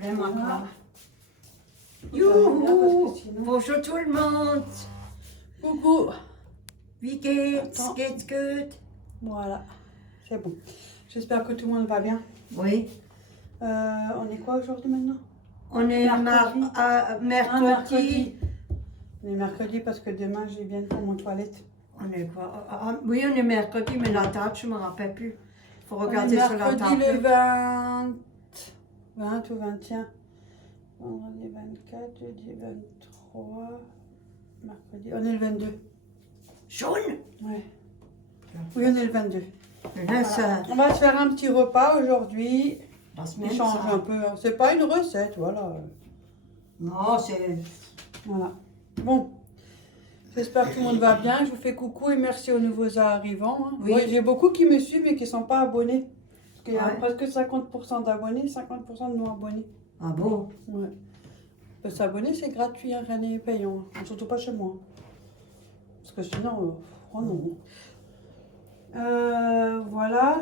Vraiment. Voilà. Youhou! Sinon... Bonjour tout le monde! Coucou. Wie geht's? Attends. Geht's gut? Voilà, c'est bon. J'espère que tout le monde va bien. Oui. On est quoi aujourd'hui maintenant? On est Mercredi. mercredi. On est mercredi parce que demain je viens pour mon toilette. On est quoi? Oui, on est mercredi, mais la date, je ne me rappelle plus. Il faut On est regarder sur la mercredi table. le 20 ou 21. Vendredi 24, jeudi 23. Mercredi. On est le 22. Jaune? Ouais. Oui, on est le 22. Là, ça, On va se faire un petit repas aujourd'hui. la On semaine, change ça. un peu. C'est pas une recette, voilà. Non, c'est... Voilà. Bon. J'espère que tout le monde va bien. Je vous fais coucou et merci aux nouveaux arrivants. Hein. Oui. Ouais, j'ai beaucoup qui me suivent mais qui ne sont pas abonnés. Parce qu'il y a Ouais. presque 50% d'abonnés, 50% de non abonnés. Ah bon? Ouais. S'abonner, c'est gratuit, hein, rien n'est payant. Hein. Surtout pas chez moi. Parce que sinon, oh non. Voilà.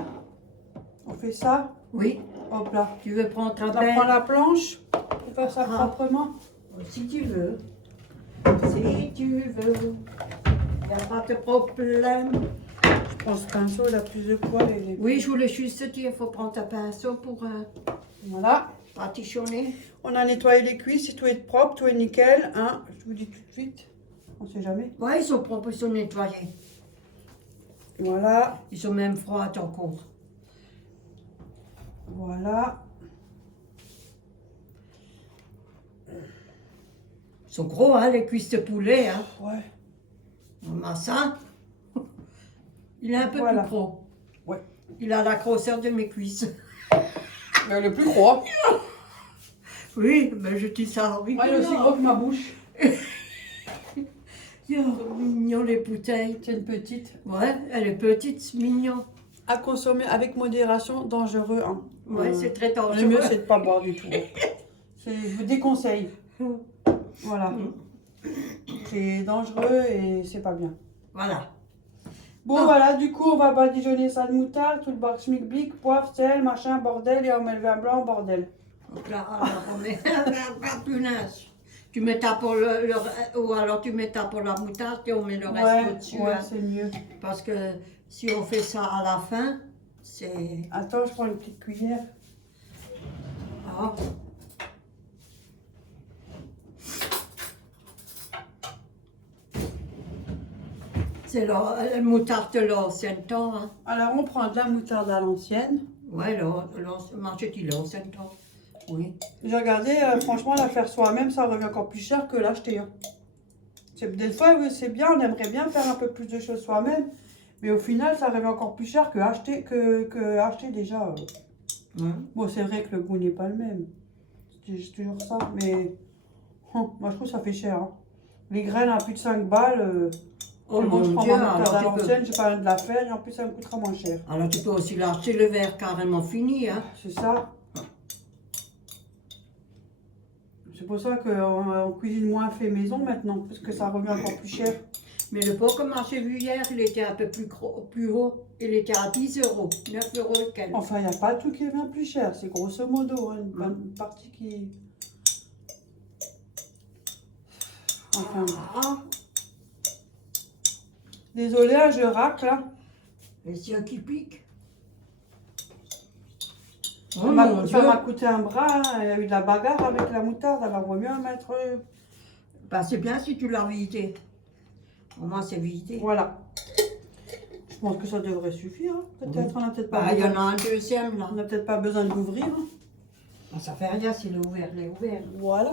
On fait ça. Oui. Hop là. Tu veux prendre ta On pelle? prend la planche pour faire ça Ah. proprement. Si tu veux. Si tu veux. Il n'y a pas de problème. Je prends ce pinceau, il a plus de poils. Et Oui, je voulais juste te dire, il faut prendre ta pinceau pour Voilà. partitionner. On a nettoyé les cuisses, tout est propre, tout est nickel. Hein. Je vous dis tout de suite. On sait jamais. Ouais, ils sont propres, ils sont nettoyés. Voilà. Ils sont même froids encore. Voilà. Ils sont gros, hein, les cuisses de poulet. Hein. Ouais. Maman, ça, il est un peu Voilà. plus gros. Ouais. Il a la grosseur de mes cuisses. Mais le plus gros. Oui, mais je dis ça en Moi, il est aussi gros que ma bouche. Oh, mignon les bouteilles. C'est une petite. Ouais, elle est petite, mignon. À consommer avec modération, dangereux. Hein. Ouais, c'est très Le dangereux. mieux, c'est de ne pas boire du tout. Je vous déconseille. Voilà. C'est dangereux et c'est pas bien. Voilà. Bon, Ah. voilà, du coup, on va badigeonner ça de moutarde, tout le bar schmilblick, poivre, sel, machin, bordel, et on met le vin blanc, bordel. Donc là, alors, on met un punaise. Tu mets ta pour ou alors tu mets ta pour la moutarde et on met le reste au-dessus. Ouais, hein. c'est mieux. Parce que si on fait ça à la fin, c'est... Attends, je prends une petite cuillère. Ah. C'est la moutarde de l'ancien temps. Hein. Alors, on prend de la moutarde à l'ancienne. Ouais, marché de l'ancien temps. Oui. J'ai regardé, franchement, la faire soi-même, ça revient encore plus cher que l'acheter. Hein. Des fois, oui, c'est bien, on aimerait bien faire un peu plus de choses soi-même. Mais au final, ça revient encore plus cher que acheter déjà. Ouais. Bon, c'est vrai que le goût n'est pas le même. C'est toujours ça. Mais moi, je trouve que ça fait cher. Hein. Les graines à plus de 5 balles. Oh c'est bon, mon je prends Dieu, ma moutarde à alors tu peux... l'ancienne, j'ai pas rien de la faire. Et en plus, ça me coûtera moins cher. Alors tu peux aussi l'acheter le verre carrément fini. Hein. C'est ça. C'est pour ça qu'on cuisine moins fait maison maintenant, parce que ça revient encore plus cher. Mais le pot que moi j'ai vu hier, il était un peu plus haut. Il était à 10 euros, 9 euros et quelques. Enfin, il n'y a pas tout qui revient plus cher. C'est grosso modo hein, une bonne partie qui... Enfin, Ah, désolé, hein, je racle. Hein. les yeux qui piquent. Ça Oh mon Dieu. m'a coûté un bras. Hein. Il y a eu de la bagarre avec la moutarde. Alors, vaut mieux en mettre... Bah, c'est bien si tu l'as vidé. Au moins c'est vidé. Voilà. Je pense que ça devrait suffire. Hein. Peut-être, on n'a peut-être pas Bah, il y besoin. en a un deuxième là. On n'a peut-être pas besoin d'ouvrir. Hein. Bah, ça fait rien s'il est ouvert, il est ouvert. Voilà.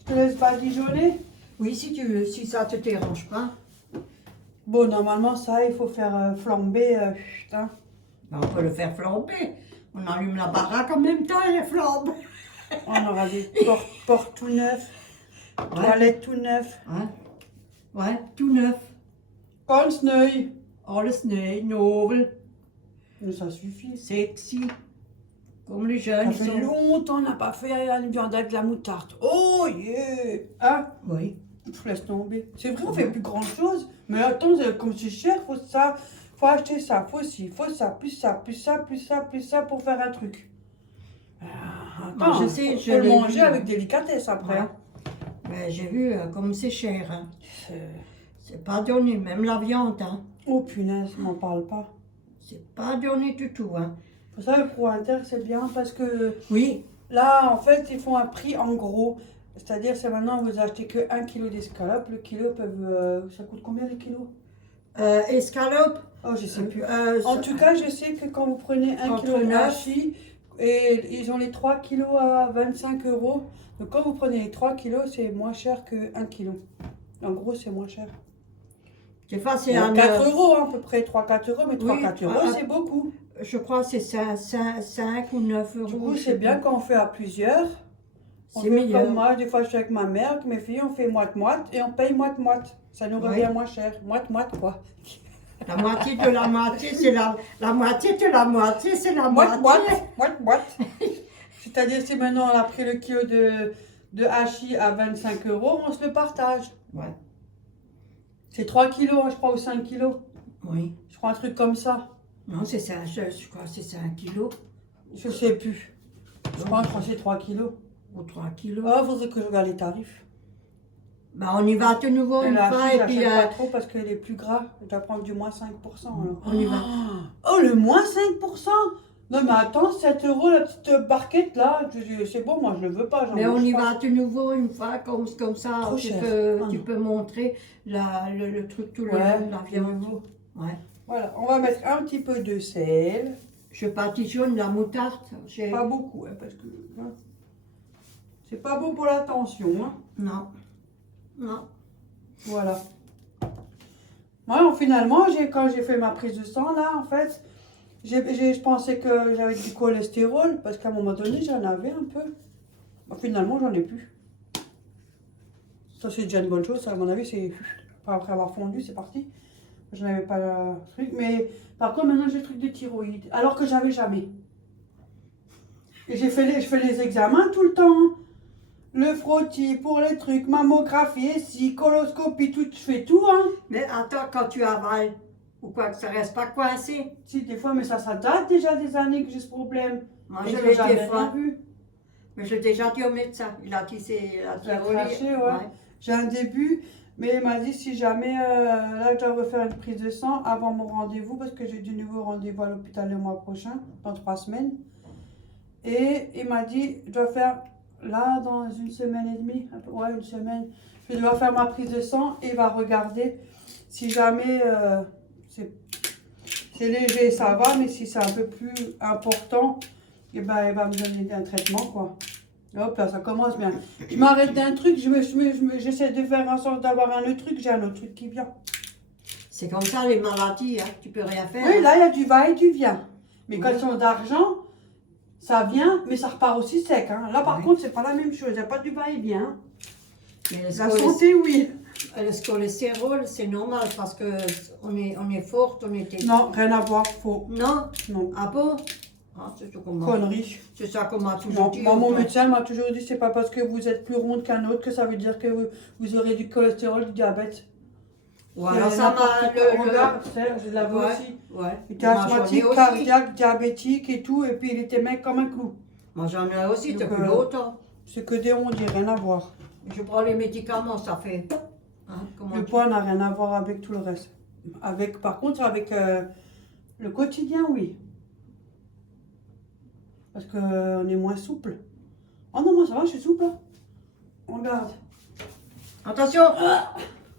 Je te laisse badigeonner. Oui, si tu veux, si ça te dérange pas. Bon, normalement, ça, il faut faire flamber. Putain. Bah, on peut le faire flamber. On allume la baraque en même temps et elle flambe. On aura des portes tout neufs, Ouais. toilettes tout neufs. Hein? Ouais, tout neuf. Konstneu. Alles neu, nobel, Mais ça suffit. sexy. Comme les Ça jeunes. fait sont... longtemps qu'on n'a pas fait une viande avec de la moutarde. Oh yeah. Hein? Oui. Je laisse tomber. C'est vrai, on fait plus grand chose. Mais attends, comme c'est cher, faut ça. Faut acheter ça, faut ci, faut ça, plus ça, plus ça, plus ça, plus ça pour faire un truc. Ah. Attends, je sais, faut je le l'ai manger vu. avec délicatesse après. Ouais. Hein. Mais j'ai vu comme c'est cher. Hein. C'est- C'est pas donné, même la viande. Hein. Oh punaise, m'en parle pas. C'est pas donné du tout. Hein. Pour ça, le Pro Inter, c'est bien parce que Oui, là, en fait, ils font un prix en gros. C'est-à-dire, c'est maintenant, vous achetez que 1 kg d'escalope. Le kilo, ça coûte combien les kilos? escalope. Oh, je sais plus. Ça- En tout cas, je sais que quand vous prenez 1 Entre kg de neuf. hachis, et ils ont les 3 kilos à 25 euros. Donc, quand vous prenez les 3 kilos, c'est moins cher que 1 kg. En gros, c'est moins cher. Des fois, c'est Bon, un 4 euros, hein, à peu près 3-4 euros, mais Oui, 3-4 euros, ah, c'est beaucoup. Je crois que c'est 5 ou 9 euros. Du coup, je sais c'est bien pas. quand on fait à plusieurs. On C'est fait meilleur. comme moi, des fois je suis avec ma mère, avec mes filles, on fait moite-moite et on paye moite-moite. Ça nous revient Oui. moins cher. Moite-moite quoi. La moitié de la moitié, c'est la moitié de la moitié, c'est la moitié. Moite-moite, moite-moite. C'est-à-dire si maintenant on a pris le kilo de hachis à 25 euros, on se le partage. Ouais. C'est 3 kilos, hein, je crois, ou 5 kilos. Oui. Je crois un truc comme ça. Non, c'est ça, je crois que c'est 5 kilos Je sais plus. Je crois que c'est 3 kilos. ou 3 kilos. Oh, faudrait que je regarde les tarifs. Bah, on y va de nouveau Et une la fois hachis, et puis j'achète pas trop parce qu'elle est plus gras. Je dois prendre du moins 5%. Alors. on y va. Oh, le moins 5%. Non, mais attends, 7 euros la petite barquette là, c'est bon, moi je le veux pas. j'en Mais on mange y pas. va de nouveau une fois, comme ça, Trop tu cher. peux, Ah tu non. peux montrer le truc tout le Ouais, long, la viande. nouveau. Ouais. Voilà, on va mettre un petit peu de sel. Je badigeonne la moutarde. Pas beaucoup, hein, parce que hein, c'est pas bon pour la tension. Hein. Non. Non. Voilà. Moi, finalement, quand j'ai fait ma prise de sang, là, en fait, je pensais que j'avais du cholestérol, parce qu'à un moment donné, j'en avais un peu. Bon, finalement, j'en ai plus. Ça, c'est déjà une bonne chose, ça, à mon avis, c'est après avoir fondu, c'est parti. Je n'avais pas le truc, mais par contre, maintenant, j'ai le truc de thyroïde, alors que j'avais jamais. Et je fais les examens tout le temps. Hein. Le frottis pour les trucs, mammographie, ici, coloscopie, tout, je fais tout, hein. Mais attends, quand tu avales, ou quoi, que ça reste pas coincé. Si, des fois, mais ça date déjà des années que j'ai ce problème. Moi, Et je que l'ai j'avais des rien fois. vu. Mais je l'ai déjà dit au médecin. Il a dit c'est la Tu l'as thyroïde. craché, ouais. J'ai un début, mais il m'a dit si jamais, là, je dois refaire une prise de sang avant mon rendez-vous, parce que j'ai du nouveau rendez-vous à l'hôpital le mois prochain, dans 3 semaines. Et il m'a dit, je dois faire, là, dans 1 semaine et demie, ouais, 1 semaine, je dois faire ma prise de sang et il va regarder si jamais c'est léger, ça va, mais si c'est un peu plus important, et ben, il va me donner un traitement, quoi. Hop là, ça commence bien. Je m'arrête d'un truc, j'essaie de faire en sorte d'avoir un autre truc, j'ai un autre truc qui vient. C'est comme ça les maladies, hein. Tu peux rien faire. Oui, là, il y a du va et du vient. Mais quand Oui. ils sont d'argent, ça vient, mais ça repart aussi sec. Hein. Là, par Oui. contre, c'est pas la même chose. Il n'y a pas du va et vient. Mais La santé, oui. le cholestérol, c'est normal parce que on est forte, on était. Non, rien à voir. Faux. Non. Non. Ah bon? Ah, c'est ça qu'on m'a- Connerie. c'est ça qu'on m'a toujours Non. dit. Moi, mon autant. médecin m'a toujours dit c'est pas parce que vous êtes plus ronde qu'un autre que ça veut dire que vous aurez du cholestérol, du diabète. Voilà, ça m'a. Regarde, Serge, je l'avais Ouais. aussi. Ouais. Il était Moi, j'en ai asthmatique, aussi. cardiaque, diabétique et tout, et puis il était mec comme un clou. Moi j'en ai aussi Donc, depuis longtemps. C'est que des ronds, rien à voir. Je prends les médicaments, ça fait. Hein, comment Le poids n'a rien à voir avec tout le reste. Par contre, avec le quotidien, oui. Parce qu'on est moins souple. Oh non, moi ça va, je suis souple. Hein. Regarde. Attention!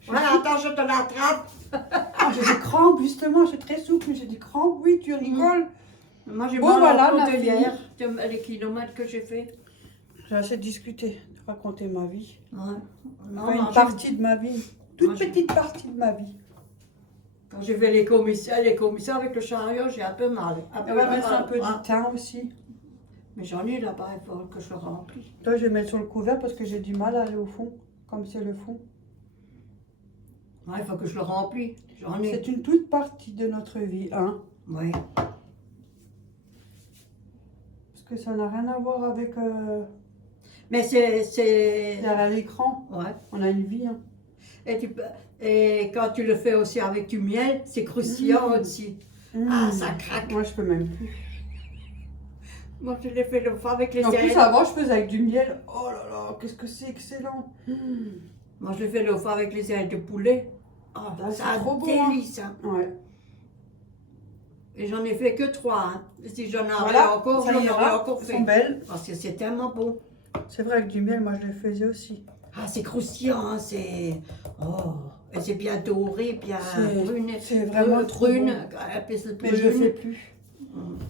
Voilà, attends, je te l'attrape. Ah, j'ai des crampes, justement, je suis très souple, mais j'ai des crampes, oui, tu rigoles. Moi j'ai Bon, mal voilà, au on a compte fini. hier, les kilomètres que j'ai fait. J'ai assez discuté, de raconter ma vie. Ouais. Non, Enfin, moi, une partie de ma vie. Toute Moi, j'ai- petite partie de ma vie. Quand j'ai fait les commissaires avec le chariot, j'ai un peu mal. On va mettre un peu Ah, de thym aussi. mais j'en ai là-bas, il faut que je le remplis. Toi, je vais mettre sur le couvert parce que j'ai du mal à aller au fond, comme c'est le fond. Ouais, il faut que je le remplis. J'en ai. C'est une toute partie de notre vie, hein. Oui. Parce que ça n'a rien à voir avec Mais c'est. derrière l'écran. Ouais. On a une vie, hein. Et quand tu le fais aussi avec du miel, c'est croustillant aussi. Ah, ça craque. Moi, je peux même plus. Moi, je l'ai fait l'autre fois avec les En plus, ailes. avant, je faisais avec du miel. Oh là là, qu'est-ce que c'est excellent. Moi, je l'ai fait l'autre fois avec les ailes de poulet. Ah, Ah, c'est c'est un trop bon, hein. délice. Hein. Ouais. Et j'en ai fait que 3. Hein. Si j'en avais Voilà, encore, ça j'en ira. aurais encore Elles fait. sont belles. Parce que c'est tellement bon. C'est vrai, avec du miel, moi, je les faisais aussi. Ah, c'est croustillant, hein, c'est... Oh, et c'est bien doré, bien brune. C'est vraiment trop brune, bon. un peu de Mais je le brune. fais plus.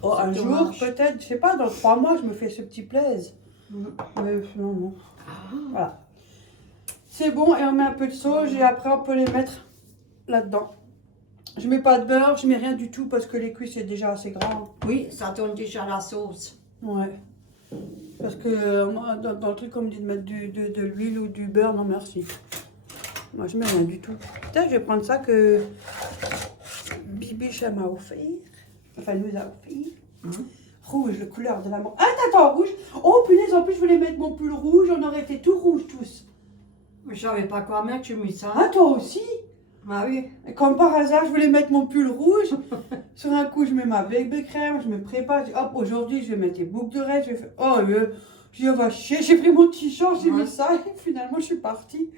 Oh, un C'est jour, dommage. peut-être, je sais pas, dans 3 mois, je me fais ce petit plaisir. Mm. Mais non, non. Ah, Voilà. C'est bon, et on met un peu de sauge, et après, on peut les mettre là-dedans. Je mets pas de beurre, je mets rien du tout, parce que les cuisses, c'est déjà assez grand. oui, ça donne déjà la sauce. Ouais. Parce que moi, dans le truc, on me dit de mettre de l'huile ou du beurre, non merci. Moi, je mets rien du tout. Putain, je vais prendre ça que Bibiche m'a offert. Enfin, nous a offert. Rouge, le couleur de l'amour. Ah, t'attends, rouge. Oh, punaise, en plus, je voulais mettre mon pull rouge. On aurait été tout rouge tous. Mais je savais pas quoi mettre, j'ai mis ça. Ah, toi aussi. Ah oui. Et comme par hasard, je voulais mettre mon pull rouge. Sur un coup, je mets ma baby crème, je me prépare. Je dis, hop, aujourd'hui, je vais mettre les boucles d'oreilles. Je fais, oh, je dis, on va chier. J'ai pris mon t-shirt, j'ai Ouais. mis ça. Et finalement, je suis partie.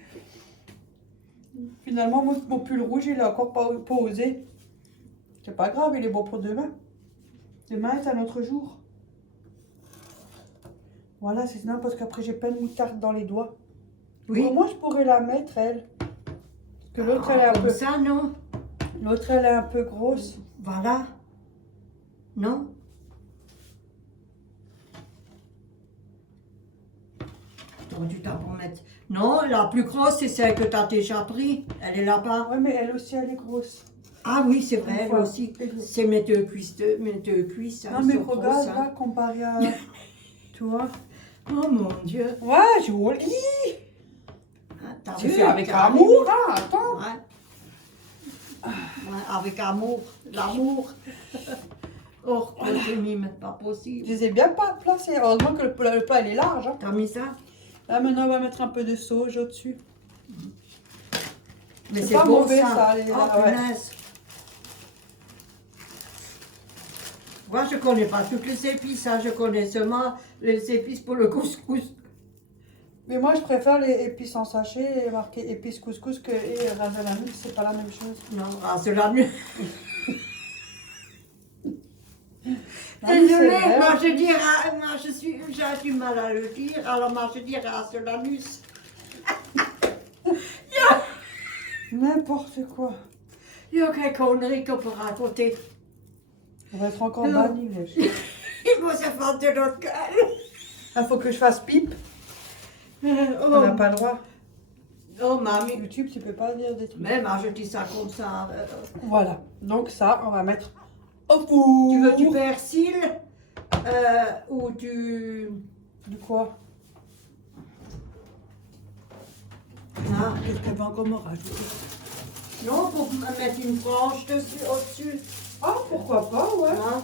Finalement, mon pull rouge, il a encore pas osé. C'est pas grave, il est bon pour demain. Demain est un autre jour. Voilà, c'est non parce qu'après, j'ai plein de moutarde dans les doigts. Oui. Au moins, je pourrais la mettre, elle. Parce que l'autre, elle est un Comme peu... ça, non? L'autre, elle est un peu grosse. Voilà. Non? T'aurais du temps pour mettre. Non, la plus grosse, c'est celle que tu as déjà pris. Elle est là-bas. Ouais, mais elle aussi, elle est grosse. Ah oui, c'est vrai, Une elle fois. aussi. C'est mes deux cuisses. Mes deux cuisses. Non, elles mais sont regarde, grosses, hein. là, comparé à... Tu vois? Oh mon Dieu. Ouais, joli. Hein, t'as Tu vu, fais avec amour, hein, attends. Ouais. Ouais, avec amour. L'amour. Oh, j'ai mis, mais pas Je possible. les ai bien pas placés. Heureusement que le plat, il est large. Hein. T'as mis ça? Là, maintenant, on va mettre un peu de sauge au-dessus. Mais C'est pas bon, mauvais, ça, les- Oh, ouais. punaise. Moi, je connais pas toutes les épices, hein. Je connais seulement les épices pour le couscous. Mais moi, je préfère les épices en sachet et marqué épices couscous que ras à la nuit. C'est pas la même chose. Non, ah, c'est la nuit. Non, mais c'est Désolée, vrai. moi je dirais, moi j'ai du mal à le dire, alors moi je dirais à Solanus. N'importe quoi. Il y a quelle connerie qu'on peut raconter. On va être encore Non. banni. Il faut se faire de notre gueule. Il faut que je fasse pipe. On n'a pas le droit. Oh, mamie. YouTube, tu peux pas dire des trucs. Mais moi je dis ça comme ça. Voilà. Donc ça, on va mettre au four. Tu veux du persil ou du... Du quoi? Ah, Qu'est-ce qu'elle va encore me rajouter? non, pour mettre une branche dessus, au-dessus. Ah, pourquoi pas, ouais. Hein.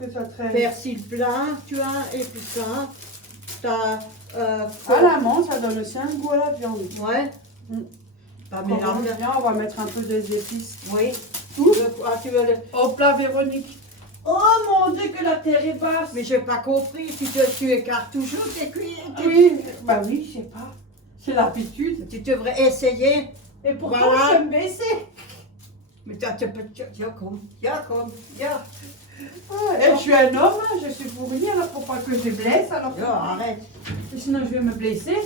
Que ça traîne. Persil plein, tu vois, et puis ça. T'as... À la menthe, ça donne aussi un goût à la viande. Ouais. Mm. Pas Quand on mélanger. revient, on va mettre un peu des épices. Oui. Tout. Tu veux le... Hop là, Véronique. Oh mon Dieu, que la terre est basse. Mais j'ai pas compris, tu écartes toujours tes cuillères. Oui, bah oui, je sais pas. C'est l'habitude. Tu devrais essayer. Et pourquoi Voilà. je vais me baisser? Mais tu peux... comme... Je suis un homme, hein, je suis pour rien, alors faut pas que je les blesse. Alors arrête. sinon, je vais me blesser.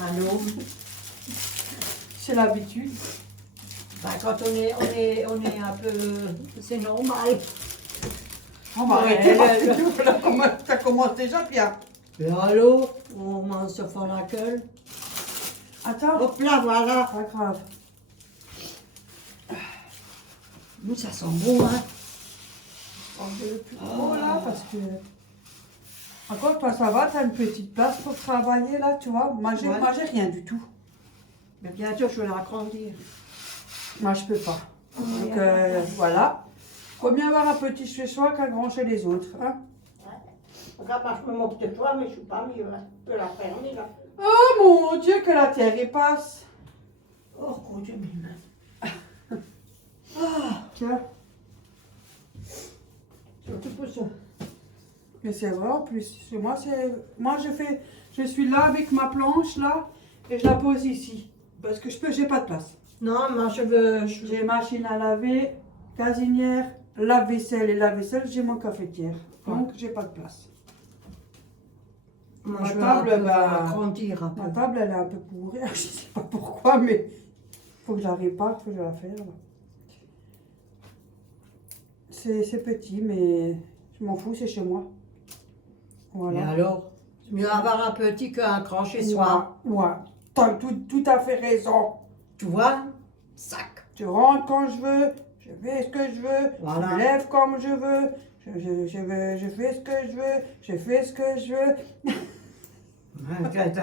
Allô. C'est l'habitude. Bah, quand on est un peu... C'est normal. On va Ouais, arrêter parce le- que là, ça commence déjà bien. Et allô, on se fait la gueule. Attends, Hop là, voilà. pas grave. Nous, ça sent bon, hein. On veut plus trop là parce que. Encore toi ça va, t'as une petite place pour travailler là, tu vois. Moi j'ai Ouais. rien du tout. Mais bientôt, je vais l'agrandir. Moi je peux pas. Donc voilà. Faut bien avoir un petit chez soi qu'un grand chez les autres. Hein. Regarde, moi, je me moque de toi, mais je suis pas mieux. Hein. Je peux la fermer, là. Oh mon Dieu, que la terre y passe. Oh, gros Dieu, mes mains. Tiens. Surtout pour ça. Mais c'est vrai en plus. Chez moi, je suis là avec ma planche là et je la pose ici. Parce que j'ai pas de place. Non, moi J'ai machine à laver, gazinière, lave-vaisselle et lave-vaisselle, j'ai mon cafetière. Donc j'ai pas de place. moi, Ma je veux table, un peu bah, agrandir un peu. Ma table elle est un peu pourrie, je sais pas pourquoi, mais faut que je la répare, faut que je la faire. Là. C'est petit, mais je m'en fous, c'est chez moi. Et Voilà. alors, c'est mieux avoir un petit qu'un grand chez soi. Ouais, t'as tout à fait raison. Tu vois? Sac. Je rentre quand je veux, je fais ce que je veux, Voilà. je me lève comme je veux, je fais ce que je veux, je fais ce que je veux.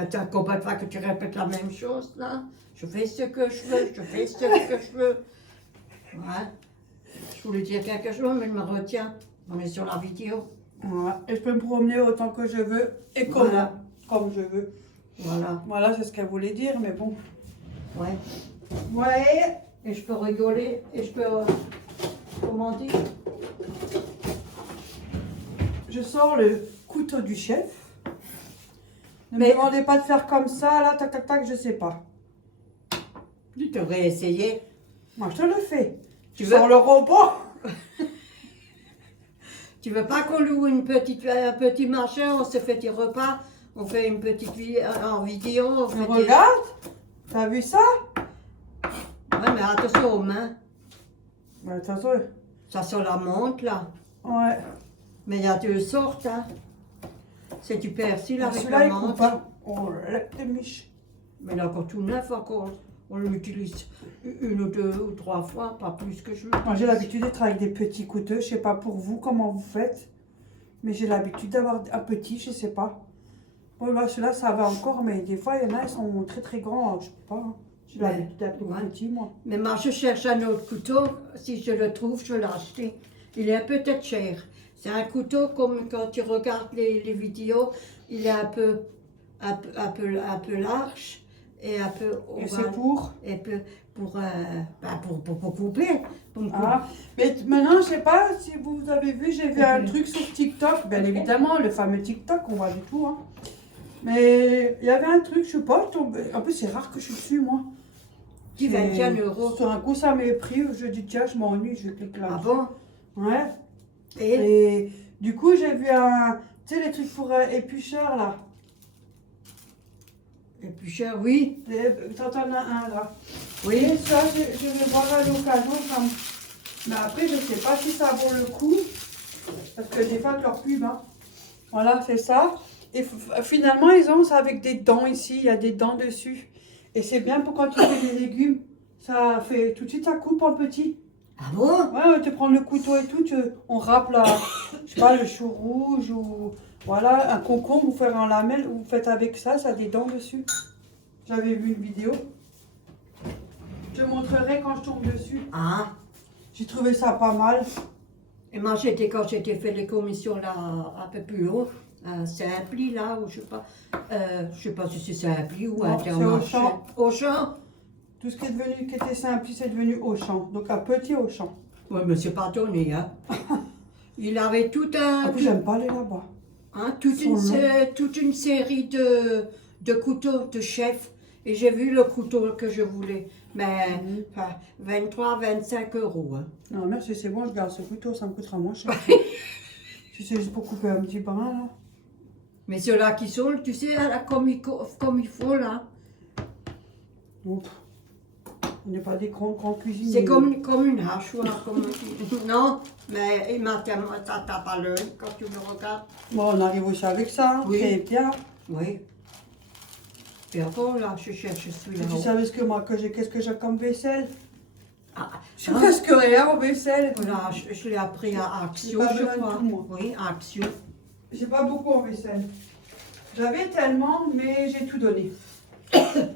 T'as compris pas que tu répètes la même chose là? Je fais ce que je veux, je fais ce que je veux. Ouais. Je voulais dire quelque chose, mais je me retiens. On est sur la vidéo. Voilà. Et je peux me promener autant que je veux et Voilà. comme je veux. Voilà. Voilà, c'est ce qu'elle voulait dire, mais bon. Ouais. Ouais. Et je peux rigoler, et je peux. Comment dire? Je sors le couteau du chef. Ne Mais- me demandez pas de faire comme ça, là, tac, tac, tac, je sais pas. Tu devrais essayer. Moi, je te le fais. Tu Tu veux- sors le robot. Tu veux pas qu'on loue un petit machin, on se fait des repas, on fait une petite en vidéo, on fait des- Regarde. T'as vu ça? Ouais, mais attention aux mains. Ouais, attention. Ça sent la menthe là. Ouais. Mais il y a deux sortes, hein. C'est du persil avec Celui-là, la il coupe menthe. pas. Oh, la miche. Mais il est encore tout neuf encore. On l'utilise une ou deux ou trois fois, pas plus que je le. Moi, j'ai l'habitude d'être avec des petits couteaux. Je sais pas pour vous comment vous faites. Mais j'ai l'habitude d'avoir un petit, je sais pas. Bon, là, celui-là, ça va encore. Mais des fois, il y en a, ils sont très très grands. Je sais pas. J'ai Ouais. l'habitude d'être Ouais. petit, moi. Mais moi, je cherche un autre couteau. Si je le trouve, je vais l'acheter. Il est peut-être cher. C'est un couteau comme quand tu regardes les vidéos, il est un peu large et un peu Et c'est ovale. pour. Et pour couper. Pour me couper. Ah, mais maintenant, je sais pas si vous avez vu, j'ai vu un truc sur TikTok. Bien évidemment, le fameux TikTok, on voit du tout. Hein. Mais il y avait un truc, je sais pas, je tombais. En plus, c'est rare que je suis dessus, moi. Qui C'est- 21 €. Sur un coup, ça m'est pris. Je dis, tiens, je m'ennuie, je vais cliquer là. Ah bon? Ouais. Et Et du coup, j'ai vu un. Tu sais, les trucs pour éplucheurs, là. plus cher, oui. T'en as un, là. Oui. Et ça, je vais voir à l'occasion. Mais après, je sais pas si ça vaut le coup. Parce que des fois, leur pub, hein. Voilà, c'est ça. Et finalement, ils ont ça avec des dents ici. Il y a des dents dessus. Et c'est bien pour quand tu fais des légumes. Ça fait tout de suite, ça coupe en petit. Ah bon? Ouais, tu prends le couteau et tout, on râpe là, je sais pas, le chou rouge ou voilà, un concombre, vous faites en lamelles, vous faites avec ça, ça a des dents dessus. J'avais vu une vidéo. Je te montrerai quand je tombe dessus. Ah. J'ai trouvé ça pas mal. Et moi, quand j'étais fait les commissions là, un peu plus haut, un Simpli là, ou je sais pas si c'est Simpli ou Non, Intermarché. c'est Auchan. Auchan? Tout ce qui est devenu, qui était simple, c'est devenu Auchan. Donc un petit Auchan. Oui, mais c'est pas donné, hein. Il avait tout un. En plus, j'aime pas aller là-bas. Hein, Ils toute une série de couteaux de chef. Et j'ai vu le couteau que je voulais. Mais 23-25 €. Hein. Non, merci, c'est bon, je garde ce couteau, ça me coûtera moins cher. Si c'est juste pour couper un petit brin là. Mais ceux-là qui sont, tu sais, là, comme il faut là. Donc, on n'est pas des grands cuisiniers. C'est comme une hachoir. Comme non, mais il m'a tellement. Ça tape à l'œil quand tu le regardes. Bon, on arrive aussi avec ça. Oui. Très bien. Oui. Et encore là, je cherche Et celui-là. tu savais ce que moi, qu'est-ce que j'ai comme vaisselle? Ah, J'ai presque rien en vaisselle. voilà, je l'ai appris à Action, J'ai pas je besoin de crois. tout, moi. Oui, Action. J'ai pas beaucoup en vaisselle. J'avais tellement, mais j'ai tout donné.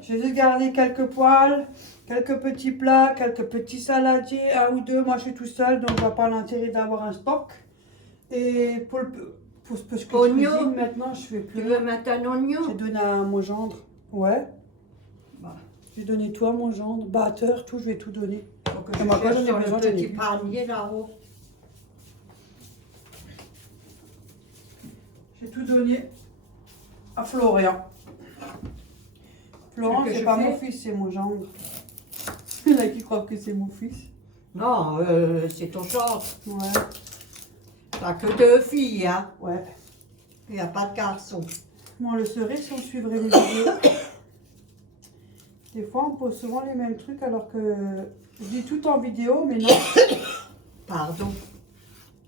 J'ai juste gardé quelques poêles, quelques petits plats, quelques petits saladiers, un ou deux. Moi, je suis tout seul, donc je vois pas l'intérêt d'avoir un stock. Et pour ce que je Oignon. cuisine, maintenant, je fais Tu plus. veux mettre un oignon? J'ai donné à mon gendre. Ouais. Bah, J'ai donné tout à mon gendre. Batteur, tout, je vais tout donner. faut que Et je moi, quand cherche j'en ai sur besoin, le j'en ai petit plus. panier là-haut. J'ai tout donné à Florian. Florent, Ce que c'est je pas fais. mon fils, c'est mon gendre. Il y en a qui croient que c'est mon fils. Non, c'est ton genre. Ouais, T'as que 2 filles, hein. ouais. Il n'y a pas de garçon. Moi, le serait si on suivrait les vidéos. Des fois, on pose souvent les mêmes trucs alors que je dis tout en vidéo, mais non. Pardon.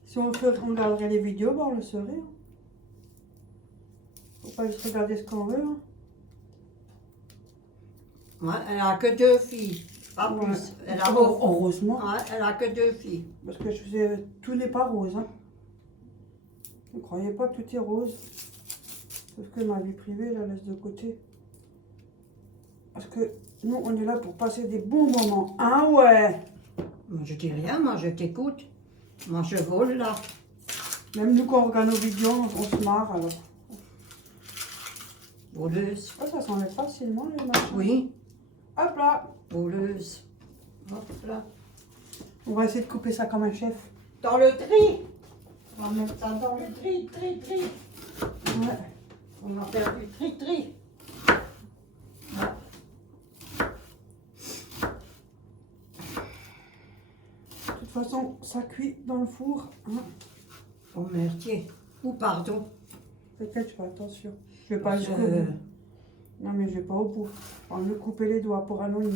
Si on regarderait les vidéos, ben on le saurait. Hein. Faut pas juste regarder ce qu'on veut. Hein. Ouais, elle a que 2 filles. Pas Ouais. plus. Elle a, Heureusement, ouais, elle a que 2 filles. parce que je faisais tout n'est pas rose. Hein. Ne croyez pas que tout est rose. Sauf que ma vie privée, je la laisse de côté. Parce que nous, on est là pour passer des bons moments. Ah ouais. Moi, je dis rien, moi, je t'écoute. Moi, je vole là. Même nous, quand on regarde nos vidéos, on se marre alors. Voleuse. Ah, ça s'enlève facilement les machins. Oui, Hop là. voleuse. Hop là. On va essayer de couper ça comme un chef. Dans le tri. On va mettre ça dans le tri. Ouais. On va faire du tri. Ouais. De toute façon, ça cuit dans le four. Hein. Oh merdier. Ou pardon. Peut-être, je fais attention. Je vais pas jusqu'au bout. Non, mais je vais pas au bout. On va me couper les doigts pour un oignon.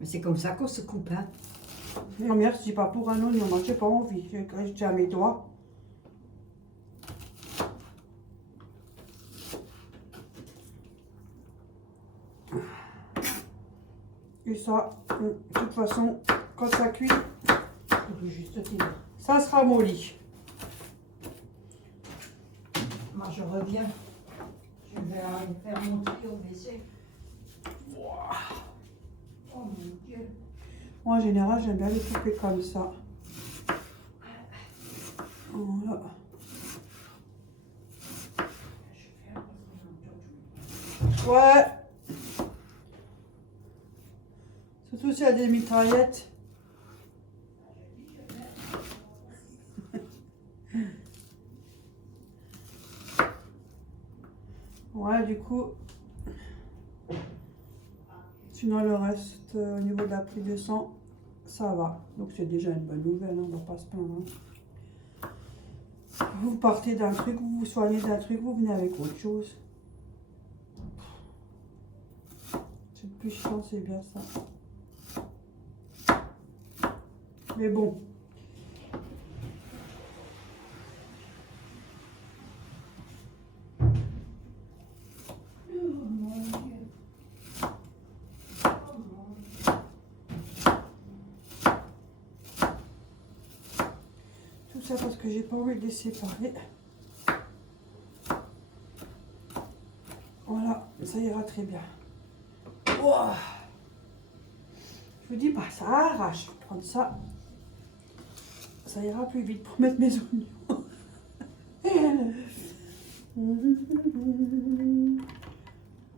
Mais c'est comme ça qu'on se coupe, hein. Non, merci, je dis pas pour un oignon. Moi, j'ai pas envie. Je tiens mes doigts. Et ça, de toute façon, quand ça cuit, Je peux juste dire. ça sera molli. Moi, je reviens. Je vais aller faire mon tri au WC. Oh mon Dieu. Moi, en général, j'aime bien les couper comme ça. Voilà. Ouais. Surtout s'il y a des mitraillettes. Ouais, du coup. Sinon, le reste, au niveau de la prise de sang, ça va. Donc, c'est déjà une bonne nouvelle, hein, on va pas se plaindre. Hein. Vous partez d'un truc, vous vous soignez d'un truc, vous venez avec autre chose. C'est plus chiant, c'est bien ça. Mais bon. Tout ça parce que j'ai pas envie de les séparer. Voilà, ça ira très bien. Ouah. Je vous dis pas, ça arrache. Je vais prendre ça. Ça ira plus vite pour mettre mes oignons.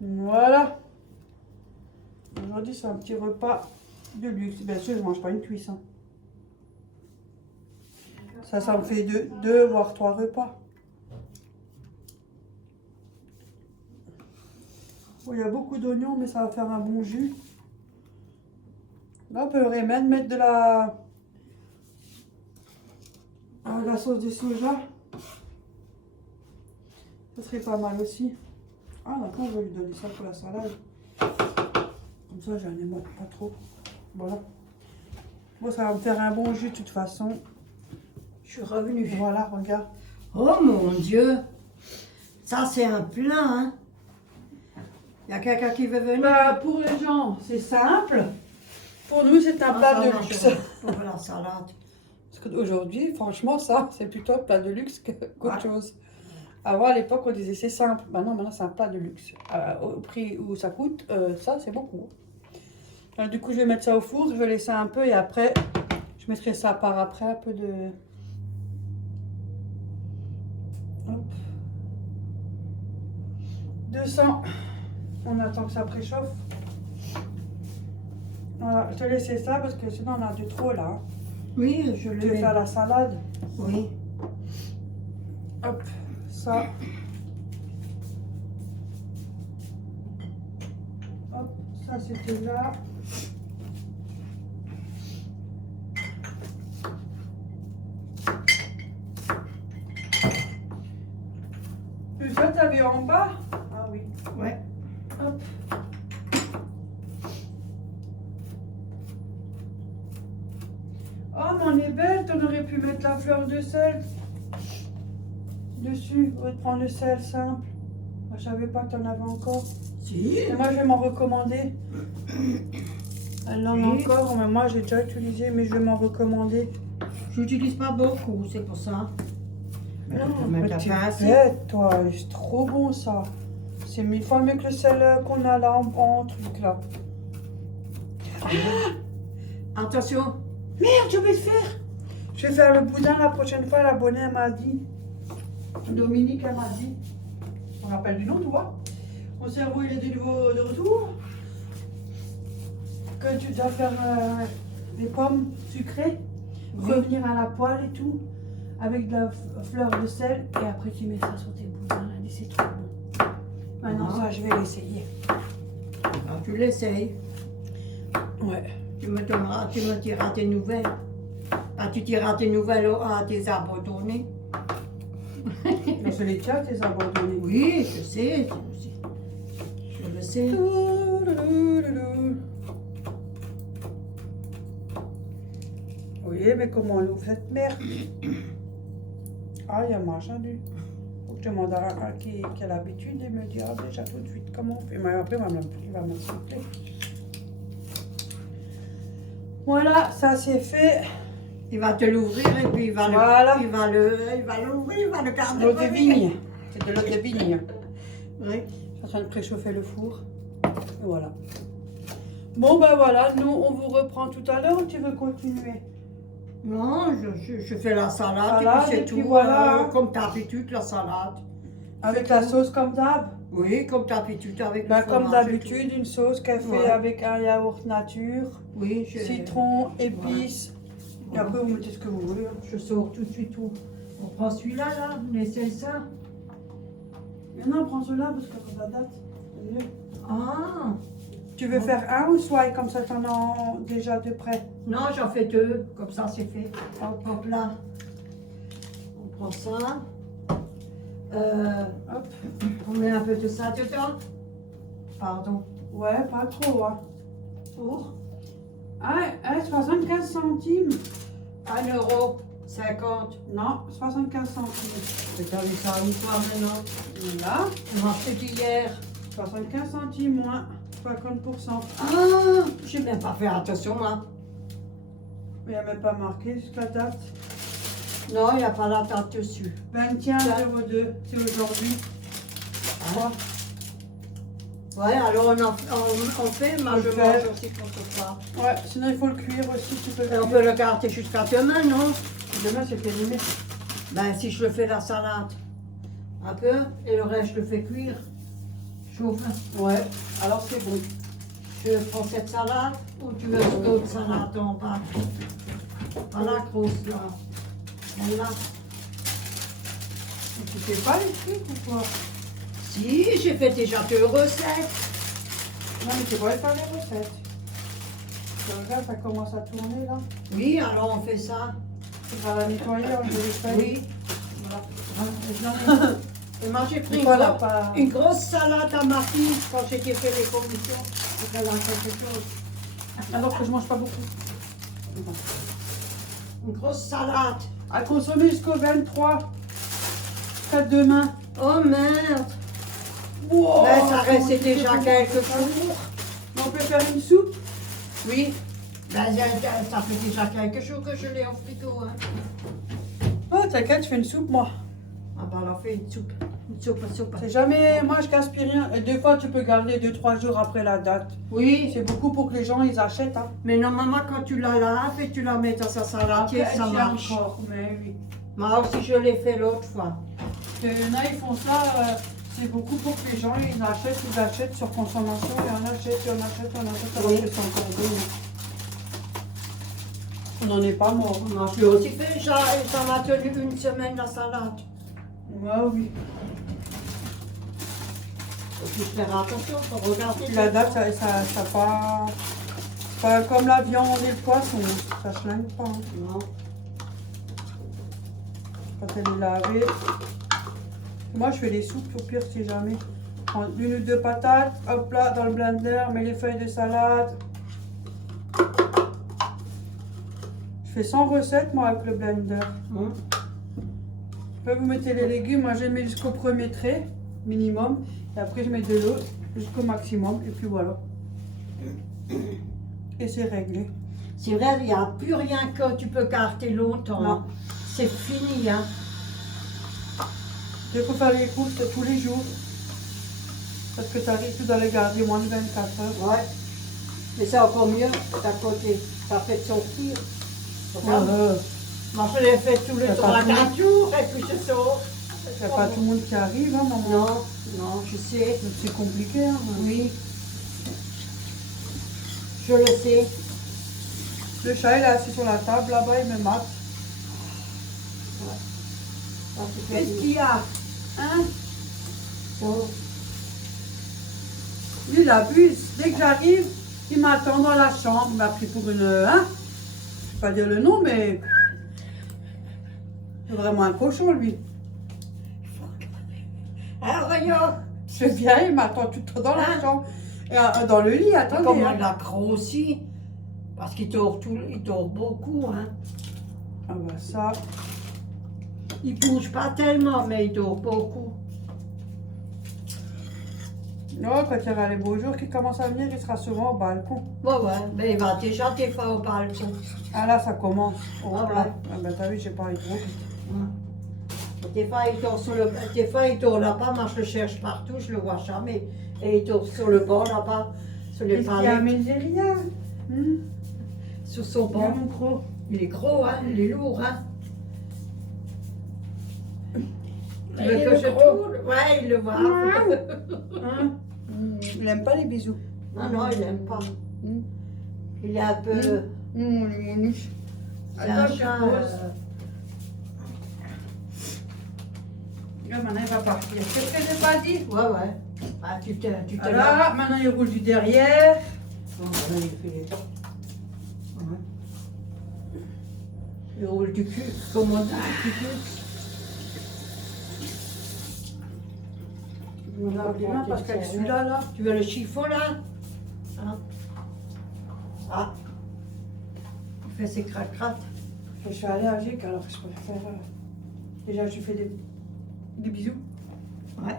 Voilà. Aujourd'hui, c'est un petit repas de luxe. Bien sûr, je mange pas une cuisse. Hein. Ça me fait deux voire 3 repas. Oh, il y a beaucoup d'oignons, mais ça va faire un bon jus. Là, on peut même mettre de la sauce de soja. Ça serait pas mal aussi. Ah, d'accord, je vais lui donner ça pour la salade. Comme ça, j'en ai pas trop. Voilà. Bon, ça va me faire un bon jus de toute façon. Je suis revenue. Voilà, regarde. Oh mon Dieu. Ça, c'est un plat, hein. Il y a quelqu'un qui veut venir. Bah, pour les gens, c'est simple. Pour nous, c'est un plat de luxe. Pour la salade. Parce qu'aujourd'hui, franchement, ça, c'est plutôt un plat de luxe qu'autre Ouais. chose. Avant, à l'époque, on disait c'est simple. Maintenant, c'est un plat de luxe. Au prix où ça coûte, ça, c'est beaucoup. Alors, du coup, je vais mettre ça au four, je vais laisser un peu et après, je mettrai ça par après, un peu de... Hop. 200. On attend que ça préchauffe. Voilà, je te laisse ça parce que sinon on a du trop là. Oui, je le Tu veux mets. faire la salade? Oui. Hop, ça. Hop, ça c'était là. Et ça, t'avais en bas? Ah oui. Ouais. Hop. Oh, mais on est belle, t'en aurais pu mettre la fleur de sel dessus, au lieu de prendre le sel simple. Moi, je savais pas que t'en avais encore. Si. Et moi, je vais m'en recommander. Elle en a Oui. encore, mais moi, j'ai déjà utilisé, mais je vais m'en recommander. J'utilise pas beaucoup, c'est pour ça. Mais on peut mettre la t'es pince. bête, toi. C'est trop bon, ça. C'est 1000 fois mieux que le sel qu'on a là en truc, là. Attention. Merde, j'ai oublié de faire. Je vais faire le boudin la prochaine fois. L'abonnée, elle m'a dit. Dominique, elle m'a dit. On rappelle du nom, tu vois. Mon cerveau, il est de nouveau de retour. Que tu dois faire des pommes sucrées. Oui. Revenir à la poêle et tout. Avec de la fleur de sel. Et après, tu mets ça sur tes boudins. Elle a dit, c'est trop bon. Maintenant, Ah. ça, je vais l'essayer. Ah, tu l'essayes. Ouais. Tu me diras tes nouvelles. Ah, tu diras tes nouvelles à tes abandonnés. Mais c'est les tiens, tes abandonnés. Oui, je sais. Je le sais. Oui, mais comment on ouvre cette merde? Ah, il y a machin du. Faut que je demande à qui a l'habitude de me dire déjà tout de suite comment on fait. Mais après, il va m'insulter. Voilà, ça c'est fait. Il va te l'ouvrir et puis Voilà. il va l'ouvrir, il va le garder. L'eau de vigne. C'est de l'eau de vigne. Oui. Je suis en train de préchauffer le four. Et voilà. Bon, ben voilà, nous on vous reprend tout à l'heure ou tu veux continuer? Non, je fais la salade, Salade, et et puis c'est puis tout. voilà. Comme d'habitude, la salade. Avec C'est la tout. sauce comme d'hab? Oui, comme d'habitude, avec Ben, le comme fromage et d'habitude, une sauce qu'elle fait Ouais. avec un yaourt nature, tout. Oui, citron, épices. Et après, vous mettez ce que vous voulez. Hein. Je sors tout de suite tout. On prend celui-là, là, on essaie ça. Maintenant, prends cela parce que ça date. C'est mieux. Ah, Tu veux faire un ou soit comme ça, t'en as déjà de près? non, j'en fais deux, comme ça c'est fait. Hop là. On prend ça. Hop. On met un peu de ça dedans. Pardon. Ouais, pas trop. Hein. Pour Ah, 75 centimes. 1,50 €. Non, 75 centimes. Je t'avais ça une fois maintenant. Là, On m'a fait hier. 75 centimes moins 50%. Ah, j'ai même pas fait attention, moi. Mais il n'y a même pas marqué jusqu'à la date. Non, il n'y a pas la date dessus. 21,02. C'est aujourd'hui. Hein? Ouais, alors on fait, moi On je fait. mange aussi pour ce soir. Ouais, sinon il faut le cuire aussi. Tu peux le Et on cuire. peut le garder jusqu'à demain, non? Demain, c'est périmé. Ben, si je le fais la salade, un peu, et le reste, je le fais cuire. J'ouvre. Ouais, alors c'est bon. Je prends cette salade, ou tu veux une autre salade en bas? Pas la grosse, là. Celle-là. Et tu fais pas les trucs ou quoi? Si, j'ai fait déjà 2 recettes. Non, mais tu pourrais faire les recettes. Tu regardes, ça commence à tourner là. Oui, alors on fait ça. Tu vas la nettoyer, on peut les faire. Oui. Voilà. Et moi, j'ai pris Voilà, pas- une grosse salade à ma fille quand j'ai fait les commissions. Pour qu'elle a quelque chose. Alors que je mange pas beaucoup. Une grosse salade. À consommer jusqu'au 23. Faites demain. Oh merde. Wow, Ben, ça restait comment tu déjà fais quelques pour ça? jours. On peut faire une soupe. Oui. Ben, ça fait déjà quelques jours que je l'ai au frigo. Hein. Oh, t'inquiète, je fais une soupe moi. Ah ben, alors fais une soupe. Une soupe. C'est jamais, moi je gaspille rien. Et des fois tu peux garder 2-3 jours après la date. Oui. C'est beaucoup pour que les gens ils achètent. Hein. Mais non, maman, quand tu la laves et tu la mets dans sa saladier, Après, ça elle marche. tient encore, mais oui. Moi aussi, je l'ai fait l'autre fois. Il y en a, ils font ça, c'est beaucoup pour que les gens ils achètent sur consommation, et on achète, alors que c'est encore bon. On n'en est pas mort. Moi, je l'ai aussi fait, ça m'a tenu une semaine la salade. Ouais, oui. Faut juste faire attention, faut regarder. Puis la date, ça pas comme la viande et le poisson. Ça schlingue pas. Hein. Non. Quand elle est lavée. Moi, je fais les soupes au pire si jamais. Prends une ou deux patates, hop là, dans le blender, mets les feuilles de salade. Je fais 100 recettes, moi, avec le blender. Après, vous mettez les légumes. Moi, je les mets jusqu'au premier trait, minimum. Et après, je mets de l'eau jusqu'au maximum. Et puis voilà. Et c'est réglé. C'est vrai, il n'y a plus rien que tu peux garder longtemps. Non. C'est fini, hein. Il faut faire les courses tous les jours. Parce que tu arrives, tu dois les garder moins de 24 heures. Ouais. Mais c'est encore mieux d'à côté. Ça fait sortir. Moi, je l'ai fait tous les Y a pas 3 tout le monde. 4 jours et puis je sors. Il n'y a pas tout le monde qui arrive, hein, maman. Non, non, je sais. Donc c'est compliqué. Hein. Oui. Je le sais. Le chat, il est assis sur la table, là-bas, il me mate. Qu'est-ce qu'il y a? Hein? Oh. Lui, il abuse. Dès que j'arrive, il m'attend dans la chambre. Il m'a pris pour une... Hein? Je ne vais pas dire le nom, mais... C'est vraiment un cochon, lui. Ah, regarde. Je viens, il m'attend tout le temps dans la Hein? chambre. Et dans le lit, attendez. Comment hein. il a grossi? Parce qu'il dort, il dort beaucoup, hein. Ah bah ça... Il bouge pas tellement, mais il dort beaucoup. Non, quand il y aura les beaux jours qui commencent à venir, il sera souvent au balcon. Ouais, mais il va déjà des fois au balcon. Ah là, ça commence. Oh, Ah là. ouais. Ah bah t'as vu, j'ai pas eu trop. Des fois, il dort des fois, il dort là-bas, moi je le cherche partout, je le vois jamais. Et il dort sur le banc là-bas, sur les Qu'est-ce qu'il y a, palettes, mais j'ai rien. sur son Il y a banc. mon gros. Il est gros, hein, il est lourd, hein. Tu Il veux est que je gros. tourne? Ouais, il le voit. Hein? Il aime pas les bisous. Non, non, il n'aime pas. Il est un peu... Mon niche. C'est un chat... Là, maintenant, il va partir. Qu'est-ce que j'ai pas dit? Ouais. Ah, tu te Ah là, maintenant, il roule du derrière. Non, il fait les dents. Ouais. Il roule du cul, comme on dit, du cul. Parce qu'avec celui-là, là. Tu veux le chiffon là? Hein? Ah. Il fait ses crac-crac. Je suis allergique, alors je préfère. Déjà, je lui fais des bisous. Ouais.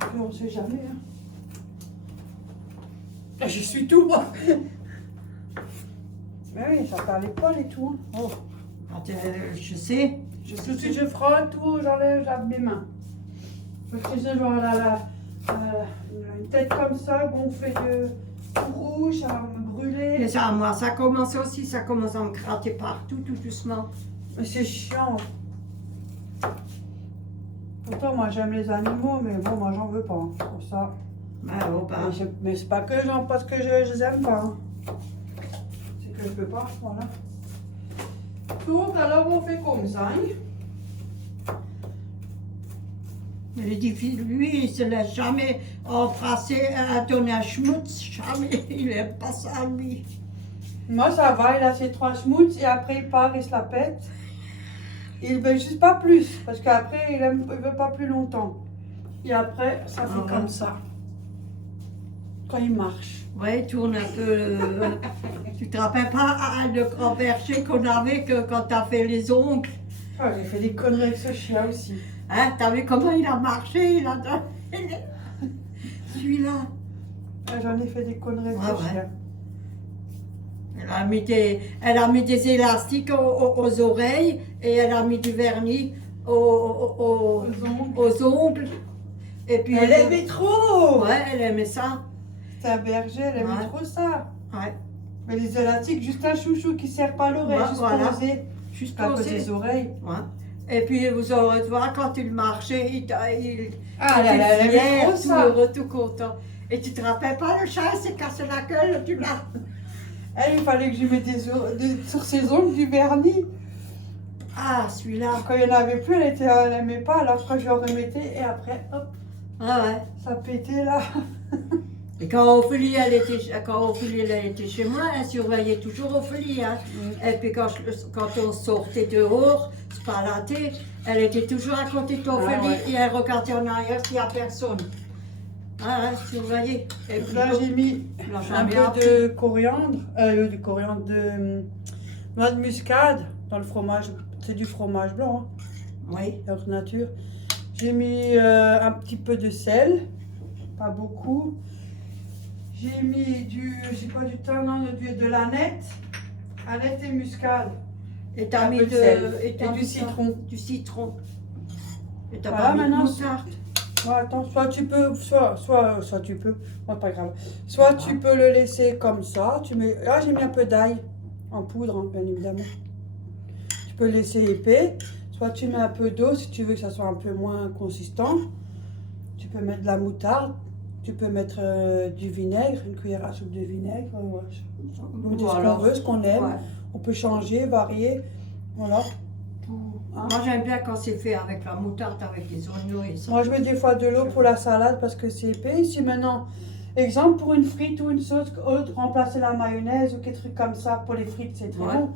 Puis on sait jamais. Hein. Je suis tout, moi. Mais oui, ça perd les poils et tout. Hein. Oh. Je sais. Tout de suite, je frotte tout, j'enlève, je lave mes mains. Parce que je vois une tête comme ça, gonflée de tout rouge, ça va me brûler. Et ça, moi, ça commence aussi, ça commence à me gratter partout, tout doucement. Mais c'est chiant. Pourtant, moi, j'aime les animaux, mais bon, moi, j'en veux pas. Hein, pour ça. Oh, bah. Mais c'est pas que parce que je les aime pas. Hein. C'est que je peux pas, voilà. Donc, alors, on fait comme ça. Hein. Mais il dit, lui, il se laisse jamais embrasser, donner un schmutz, jamais. Il aime pas ça, lui. Moi, ça va, il a ses 3 schmutz et après, il part, il se la pète. Il veut juste pas plus, parce qu'après, il veut pas plus longtemps. Et après, ça fait comme ça. Quand il marche. Ouais, il tourne un peu. Tu te rappelles pas le grand berger qu'on avait quand t'as fait les ongles? Ah, j'ai fait des conneries avec ce chien aussi. Hein, t'as vu comment il a marché? Celui-là. Ah, j'en ai fait des conneries avec ce chien. Elle a mis des élastiques aux oreilles et elle a mis du vernis aux ongles. Et puis Elle aimait trop! Ouais, elle aimait ça. C'est un berger, elle aimait trop ça. Ouais. Mais les élastiques, juste un chouchou qui ne serre pas l'oreille, juste posé. Juste à côté posé. des oreilles. Ouais. Et puis vous aurez voir quand il marchait, il elle aimait trop ça. tout content. Et tu te rappelles pas, le chat s'est cassé la gueule, tu l'as. Elle, il fallait que je lui mette sur ses ongles du vernis. Ah, celui-là. Quand il n'y en avait plus, elle n'aimait pas. Alors quand je le remettais, et après, hop, Ah ouais. ça pétait là. Et quand Ophélie, elle était chez moi, elle surveillait toujours Ophélie. Hein. Et puis quand on sortait dehors, se balader, elle était toujours à côté d'Ophélie Ah ouais. et elle regardait en arrière s'il n'y a personne. Ah, ouais, surveillait. Et puis Là, j'ai mis là, j'en un ai peu appris. de coriandre, noix de muscade dans le fromage. C'est du fromage blanc, Oui. hein, leur nature. J'ai mis un petit peu de sel, pas beaucoup. J'ai mis c'est pas du thym, non, de l'aneth et muscade. Et t'as Un mis peu de sel. et t'as Et mis du ça. citron. Du citron. Et t'as Voilà, pas mis de maintenant, moutarde. Ouais, attends, soit tu peux, soit tu peux, ouais, pas grave. Soit tu peux le laisser comme ça, j'ai mis un peu d'ail en poudre, hein, bien évidemment. Tu peux le laisser épais, soit tu mets un peu d'eau si tu veux que ça soit un peu moins consistant. Tu peux mettre de la moutarde, tu peux mettre du vinaigre, une cuillère à soupe de vinaigre, on dit ce qu'on veut, ce qu'on aime. Ouais. On peut changer, varier, voilà. Moi j'aime bien quand c'est fait avec la moutarde, avec les oignons et ça. Moi, je mets des fois de l'eau pour la salade parce que c'est épais. Si maintenant, exemple, pour une frite ou une sauce, remplacer la mayonnaise ou quelque truc comme ça, pour les frites, c'est très Ouais. bon.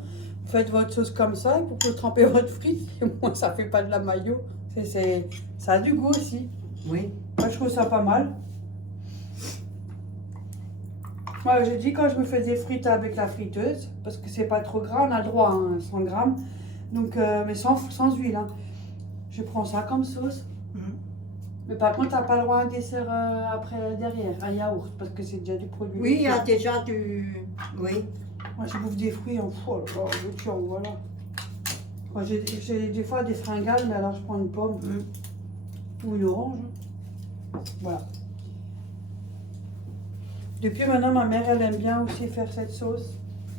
Vous faites votre sauce comme ça et pour que vous trempez votre frite, et moi, ça fait pas de la mayo. Ça a du goût aussi. Oui. Moi, je trouve ça pas mal. Moi, je dis quand je me fais des frites avec la friteuse, parce que c'est pas trop gras, on a le droit, hein, 100 grammes. Donc, mais sans huile. Hein. Je prends ça comme sauce. Mais par contre, t'as pas le droit à un dessert après derrière, un yaourt, parce que c'est déjà du produit. Oui, il y a déjà du. Oui. Moi, je bouffe des fruits en foie, le tiens, voilà. Moi, j'ai des fois des fringales, mais alors je prends une pomme ou une orange. Voilà. Depuis maintenant, ma mère, elle aime bien aussi faire cette sauce.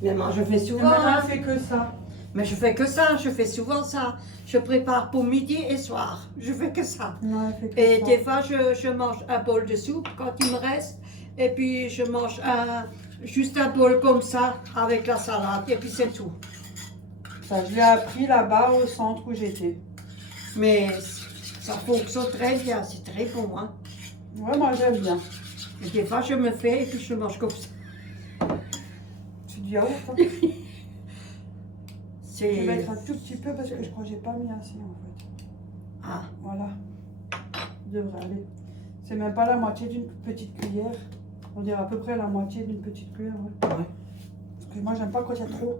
Mais moi je fais Et souvent. maintenant, Hein. elle fait que ça. Mais je fais que ça, je fais souvent ça. Je prépare pour midi et soir. Je fais que ça. Non, elle fait que Et ça. des fois, je mange un bol de soupe quand il me reste. Et puis, je mange juste un bol comme ça avec la salade. Et puis, c'est tout. Ça, je l'ai appris là-bas au centre où j'étais. Mais ça fonctionne très bien. C'est très bon. Hein. Ouais, moi, j'aime bien. Et des fois, je me fais et puis je mange comme ça. C'est du yaourt. Hein. Je vais C'est. mettre un tout petit peu parce que je crois que j'ai pas mis assez en fait. Ah, Voilà. Devrait aller. C'est même pas la moitié d'une petite cuillère. On dirait à peu près la moitié d'une petite cuillère. Ouais. ouais. Parce que moi, j'aime pas quand il y a trop.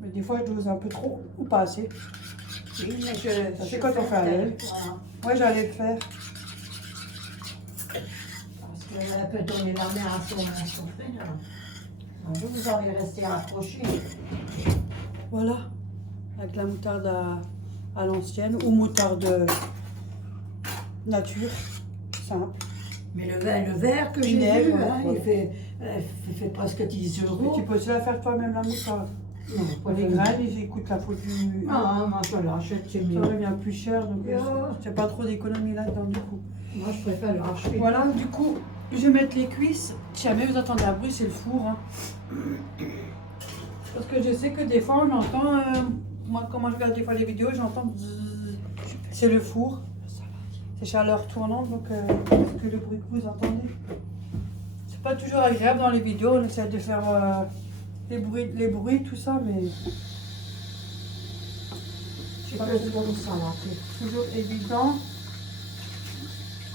Mais des fois, je dose un peu trop ou pas assez. Oui, mais je. Ça, c'est quand on fait à l'aile. Voilà. Ouais, j'allais le faire. Parce qu'elle peut donner la main à son frère. Un jour, vous allez rester accrochés. Voilà. Avec la moutarde à l'ancienne ou moutarde nature. Simple. Mais le verre que j'ai Vinaigre, vu, ouais, hein, ouais. il fait presque 10 Mais euros. tu peux aussi la faire toi-même la moutarde. Non, Pour les graines, ils coûtent la faute du. Ah, moi je l'achète, c'est Ça mieux. revient plus cher, donc Ah. c'est pas trop d'économie là-dedans du coup. Moi je préfère l'acheter. Voilà, du coup, je vais mettre les cuisses. Si jamais vous entendez un bruit, c'est le four. Hein. Parce que je sais que des fois, on entend. Moi, quand je regarde des fois les vidéos, j'entends. Bzzz. C'est le four. C'est chaleur tournante, donc c'est le bruit que vous entendez. C'est pas toujours agréable dans les vidéos, on essaie de faire les bruits, tout ça, mais C'est pas comme ça là. c'est toujours évident.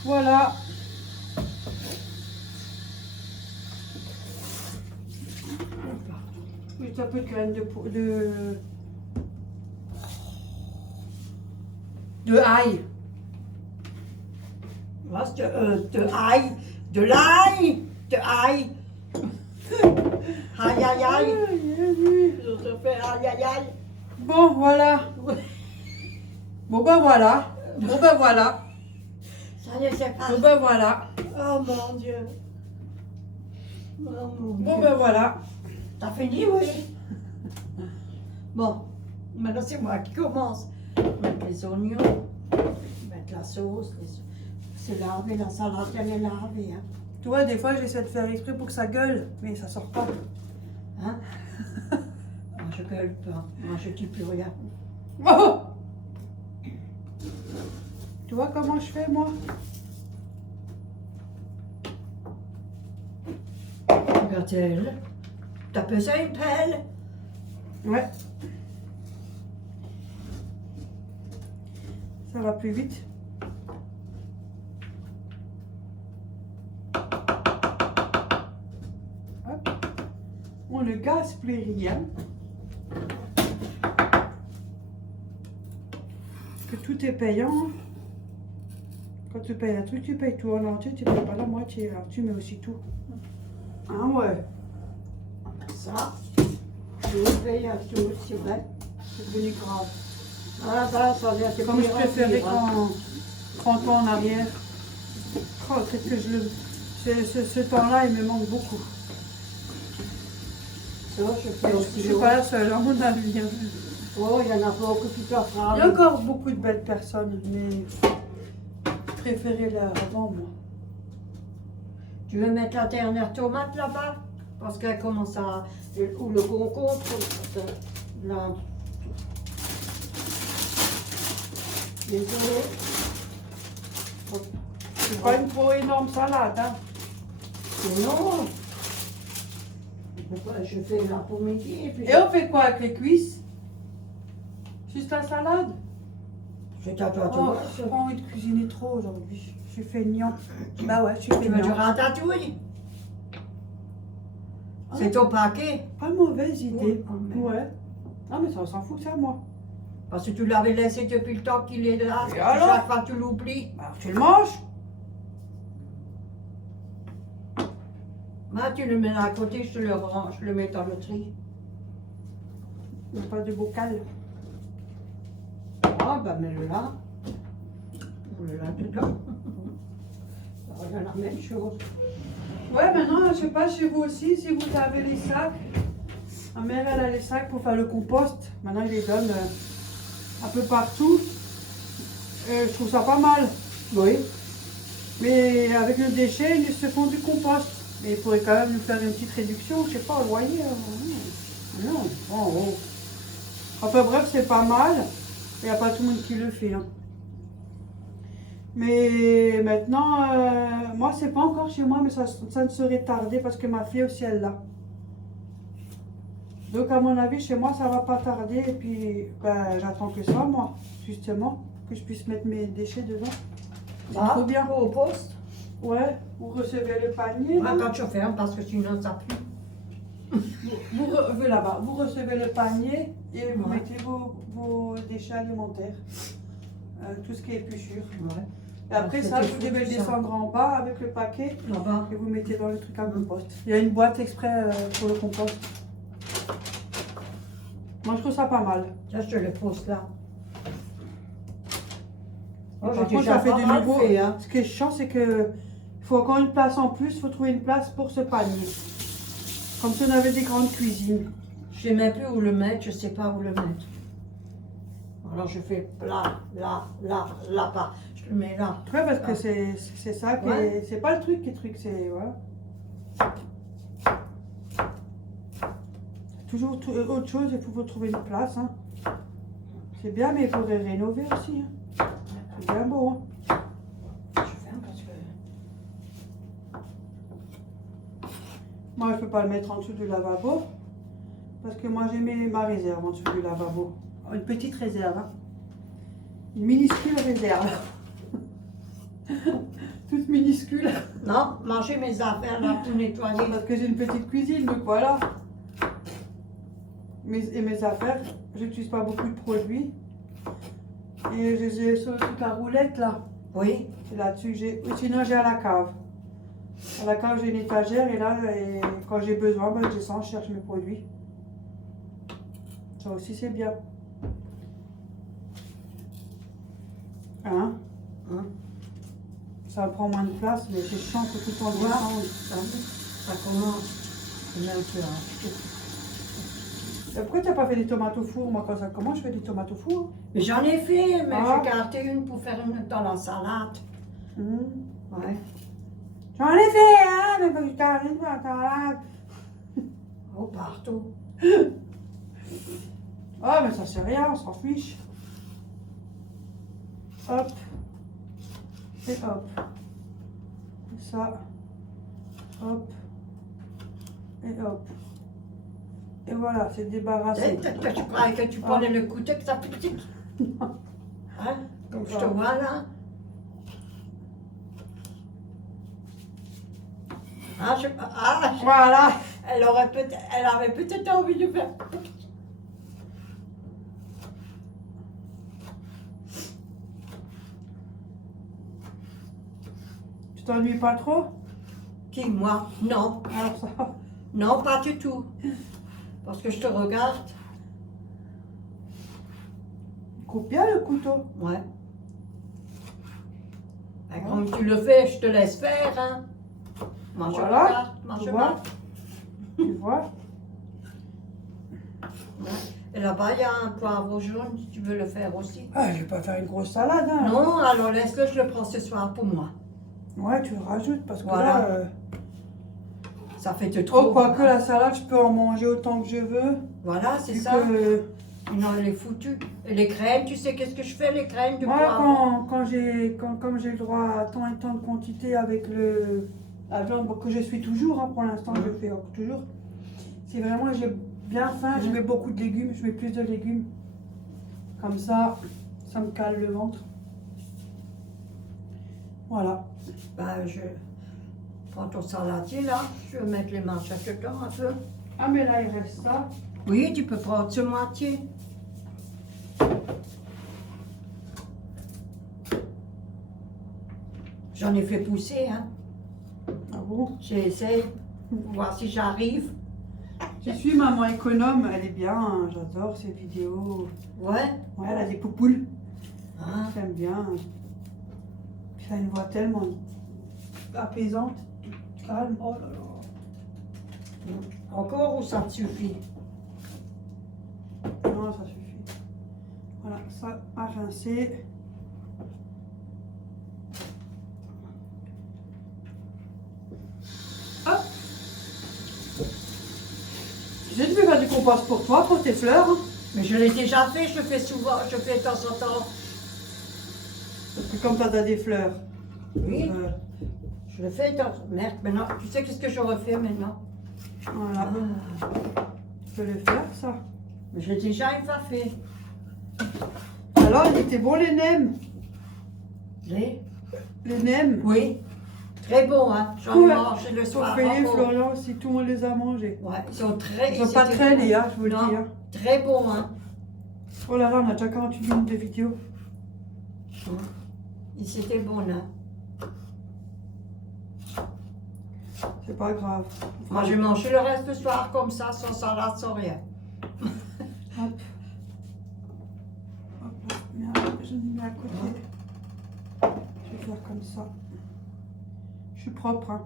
Voilà. Juste un peu de graines de ail. Là, de ail, de l'ail, de ail. Aïe aïe aïe. Je te fais aïe aïe aïe. Bon, voilà. Bon, ben voilà. Bon, ben voilà. Ça y est, c'est pas. Bon, ben voilà. Oh mon Dieu. Oh mon Dieu. Bon, ben voilà. T'as fini, oui? Bon, maintenant c'est moi qui commence. Mettre les oignons, mettre la sauce, se laver, la salade elle est lavée. Hein. Tu vois, des fois, j'essaie de faire exprès pour que ça gueule, mais ça sort pas. Hein? Moi, je gueule pas. Moi, je dis plus rien. Oh! Tu vois comment je fais, moi? Regarde-elle. T'as besoin d'une pelle? Ouais. Ça va plus vite. Hop. On ne gaspille rien. Que tout est payant. Quand tu payes un truc, tu payes tout en entier, tu ne payes pas la moitié. Alors tu mets aussi tout. Ah ouais, Ça, je paye à tout, c'est vrai. c'est devenu grave. Ah, bah, ça vient de Comme je pire en préférais pire, hein. quand 30 ans en arrière. Oh, qu'est-ce que je le... Ce temps-là, il me manque beaucoup. Ça, je fais Je aussi. suis pas la seule, à mon avis. Oh, il y en a beaucoup qui doivent faire. Il y a encore beaucoup de belles personnes, mais je préférais là avant, moi. Tu veux mettre la dernière tomate là-bas? Parce qu'elle commence à... Ou le concombre, là. Désolée. C'est pas une trop énorme salade, hein. Non. Je fais là pour midi et puis... Et on fait quoi avec les cuisses? Juste la salade? C'est à toi, tu Oh, vois. j'ai pas envie de cuisiner trop aujourd'hui. Je suis feignant. Bah ouais, je suis Tu veux du feignant. ratatouille? C'est ton paquet. Pas mauvaise idée. Oh, mais- Ouais. Ah mais ça, on s'en fout, c'est à moi. Parce que tu l'avais laissé depuis le temps qu'il est là. Et alors? Chaque fois tu l'oublies. Alors tu le manges? Bah, tu le mets là à côté, je te le range, je le mets dans le tri. Il n'y a pas de bocal. Ah, bah, mets-le là. Mets-le là dedans. Ça revient la même chose. Ouais, maintenant, je sais pas chez vous aussi, si vous avez les sacs. Ma mère, elle a les sacs pour faire le compost. Maintenant, il les donne un peu partout. Je trouve ça pas mal. Oui. Mais avec le déchet, ils se font du compost. Mais il faudrait quand même nous faire une petite réduction, je sais pas, au loyer. Non, bon, oh. Enfin bref, c'est pas mal. Il n'y a pas tout le monde qui le fait. Hein. Mais maintenant, moi, c'est pas encore chez moi, mais ça ne serait tardé parce que ma fille aussi, elle l'a. Donc, à mon avis, chez moi, ça va pas tarder. Et puis, ben, j'attends que ça, moi, justement, que je puisse mettre mes déchets dedans. C'est trop bien. Au poste. Ouais, vous recevez le panier. là. Attends, je ferme parce que sinon ça pue. Vous là-bas, vous recevez le panier et vous Ouais. mettez vos déchets alimentaires. Tout ce qui est épluchure. Ouais. Et après ça, C'était vous devez foutu, ça. descendre en bas avec le paquet Là-bas. et vous mettez dans le truc à compost. Il y a une boîte exprès pour le compost. Moi, je trouve ça pas mal. Là, je te le pose là. Oh, Par j'ai contre, déjà ça fait pas de mal nouveau. fait, hein. Ce qui est chiant, c'est que il faut encore une place en plus. Il faut trouver une place pour ce panier. Comme si on avait des grandes cuisines. Je sais même plus où le mettre, je sais pas où le mettre. Alors je fais là, là-bas. Je le mets là. Ouais, parce que c'est ça qui Ouais. est. C'est pas le truc qui est truc, c'est. Voilà. Toujours autre chose, il faut trouver une place. Hein. C'est bien, mais il faudrait rénover aussi. Hein. C'est bien beau. Hein. Je ferme parce que... Moi, je peux pas le mettre en dessous du lavabo. Parce que moi, j'ai ma réserve en dessous du lavabo. Une petite réserve. Hein. Une minuscule réserve. Toute minuscule. Non, manger mes affaires là, tout nettoyer. Parce que j'ai une petite cuisine, donc voilà. Mes affaires, j'utilise pas beaucoup de produits. Et je les ai sur le truc à roulette là. Oui. C'est là-dessus que j'ai. Ou sinon j'ai à la cave. À la cave j'ai une étagère et là, quand j'ai besoin, ben, je descends, je cherche mes produits. Ça aussi c'est bien. Hein? Hein? Ça prend moins de place, mais c'est chiant que tout le temps Voilà. descendre. Ça commence. On a un peu, hein. Pourquoi tu n'as pas fait des tomates au four? Moi, quand ça commence, je fais des tomates au four. Mais j'en ai fait, mais Ah. j'ai gardé une pour faire une dans la salade. Mmh. Ouais. J'en ai fait, hein, mais pas putain, là. Oh, partout. Ah, mais ça c'est rien, on s'en fiche. Hop. Et hop. Et ça. Hop. Et hop. Et voilà, c'est débarrassé. Tu croyais que tu prenais le couteau que ça pique? Hein? Comme je te vois là. Voilà. Elle avait peut-être envie de faire. Tu t'ennuies pas trop? Qui, moi? Non. Alors ça va. Non, pas du tout. Parce que je te regarde. Coupe bien le couteau. Ouais. Ben, comme tu le fais, je te laisse faire, hein. Moi, je Voilà. regarde. Moi, Tu je vois? vois. Tu vois? Ouais. Et là-bas, il y a un poivre jaune, si tu veux le faire aussi. Ah, je vais pas faire une grosse salade, hein. Non, alors laisse-le, je le prends ce soir pour moi. Ouais, tu le rajoutes parce que Voilà. là... Ça fait de trop. Oh, quoique la salade, je peux en manger autant que je veux. Voilà, c'est Vu ça. que, Non, elle est foutue. Et les crèmes, tu sais qu'est-ce que je fais, les crèmes de moi, poivre? comme j'ai le droit à tant et tant de quantité avec la viande que je suis toujours, hein, pour l'instant, je fais toujours. Si vraiment j'ai bien faim, je mets beaucoup de légumes, je mets plus de légumes. Comme ça me cale le ventre. Voilà. Ben, je prends ton saladier là, je vais mettre les manchettes dedans un peu. Ah, mais là, il reste ça. Oui, tu peux prendre ce moitié. J'en ai fait pousser, hein. Ah bon? J'essaye pour voir si j'arrive. Je suis maman économe, elle est bien, hein, j'adore ses vidéos. Ouais. Ouais, elle a des poupoules, Hein? j'aime bien. Puis elle a une voix tellement apaisante, calme. Oh là là. Encore ou ça te suffit? Non, ça suffit. Voilà, ça à rincer. Hop. Tu sais, tu peux faire du compost pour toi, pour tes fleurs. Hein. Mais je l'ai déjà fait, je fais souvent, je fais de temps en temps. Parce que comme toi, t'as des fleurs. Oui. donc, Je le fais de temps. Merde, maintenant, tu sais qu'est-ce que je refais maintenant? voilà, tu peux le faire, ça. Mais je l'ai déjà une fois fait. Alors, il était bon les nems. Les? Les nems. Oui. Très bon, hein. J'en ai Ouais. mangé le soir. Ophélie, encore. Florian aussi, tout le monde les a mangés. Ouais, ils sont très. Ils sont pas c'était traînés, bon. hein, je vous le Non. dis. Hein. Très bon, hein. Oh là là, on a déjà 48 minutes de vidéo. C'était bon, là. C'est pas grave. Moi, j'ai mangé le reste du soir comme ça, sans salade, sans rien. Hop. Hop là. Merde, je l'ai mis à côté. Je vais faire comme ça. Je suis propre, hein.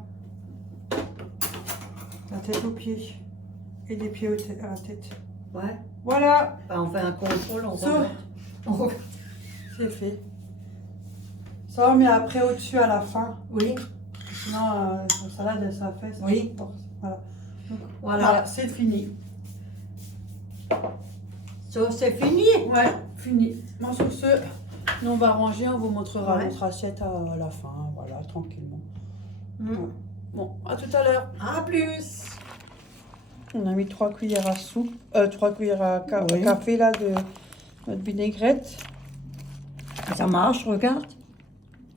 La tête aux pieds. Et des pieds à la tête. Ouais. Voilà, Ben, on fait un contrôle, on Ça. regarde. On regarde. c'est fait. Ça, on met après au-dessus à la fin. Oui. Sinon, la salade, ça fait. Ça Oui. force. Voilà. Voilà. Voilà, c'est fini. Ça, c'est fini. Ouais, fini. Bon, sur ce, nous on va ranger, on vous montrera Ouais. notre assiette à la fin, voilà, tranquillement. Mm. Bon, à tout à l'heure. À plus. On a mis 3 cuillères à soupe, 3 cuillères à Oui. café là de notre vinaigrette. Ça marche, regarde.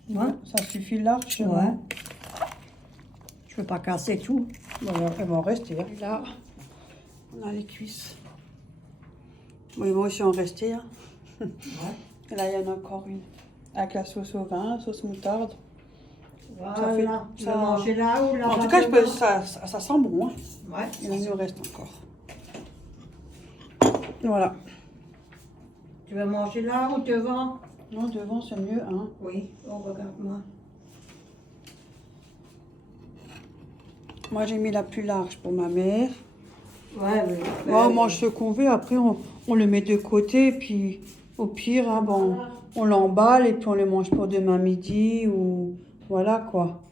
Ouais. Ça suffit largement. Ouais. Je veux pas casser tout. Voilà, elles vont rester. Hein. Et là, on a les cuisses. Oui, moi aussi en restait. Hein. Ouais. Et là, il y en a encore une. Avec la sauce au vin, sauce moutarde. Voilà. fait- Tu veux manger là ou là? En tout cas, ça sent bon. Hein. Ouais. Et là, il nous reste encore. Voilà. Tu veux manger là ou devant? Non, devant, c'est mieux. Hein. Oui. Oh, regarde-moi. Moi, j'ai mis la plus large pour ma mère. Ouais, mais. Moi, on mange ce qu'on veut. Après, on le met de côté. Puis, au pire, hein, bon, on l'emballe et puis on le mange pour demain midi. Ou voilà quoi.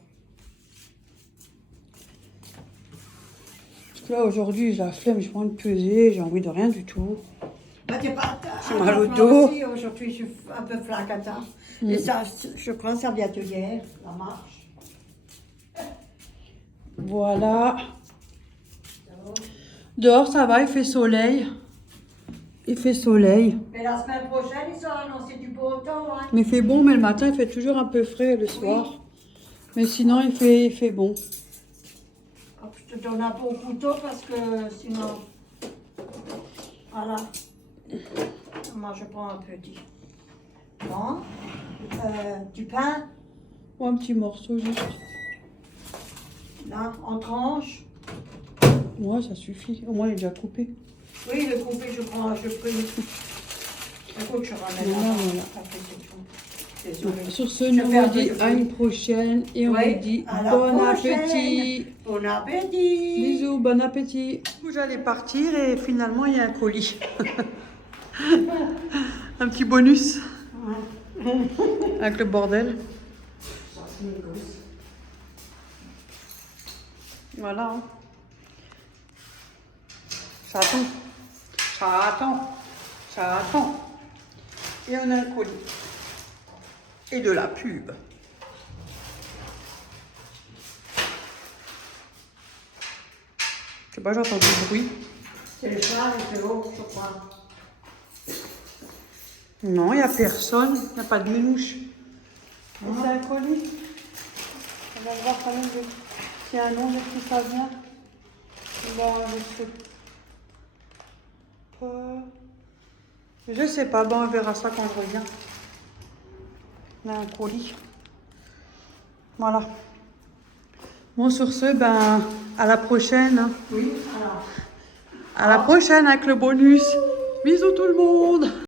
que là, aujourd'hui, j'ai la flemme, j'ai pas envie de peser, j'ai envie de rien du tout. Bah, t'es pas. J'ai mal au moi dos. aussi, aujourd'hui, je suis un peu flacata. Et ça, je crois que ça vient de hier, la marche. Voilà. Dehors, ça va, il fait soleil. Il fait soleil. Mais la semaine prochaine, ils ont annoncé du beau temps. Hein. Mais il fait bon, mais le matin, il fait toujours un peu frais le soir. Mais sinon, il fait bon. Hop, je te donne un bon couteau parce que sinon. Voilà. Moi, je prends un petit. Bon. Du pain, Oh, un petit morceau juste. là, en tranches. Ouais, ça suffit. Au moins, il est déjà coupé. Oui, le coupé, je prends, je prie. Écoute, je ramène Voilà, là. voilà. Après, c'est tout. Désolée. Sur ce, Je nous fais un on dit peu de à une bruit. prochaine et on Oui, vous dit à la bon prochaine. appétit. Bon appétit. Bisous, bon appétit. J'allais partir et finalement il y a un colis. Un petit bonus avec le bordel. Voilà. Hein. Ça attend. Ça attend. Ça attend. Et on a un colis. Et de la pub. Je sais pas, j'entends du bruit. C'est le cheval, il fait haut, je crois. Non, il n'y a personne. Il n'y a pas de mélouche. C'est un colis. On va voir quand même s'il y a un nom de qui ça vient. Bon, je sais pas. Bon, on verra ça quand je reviens. On a un colis. Voilà. Bon, sur ce, ben, à la prochaine. Hein. Oui, alors. À la prochaine avec le bonus. Bisous tout le monde.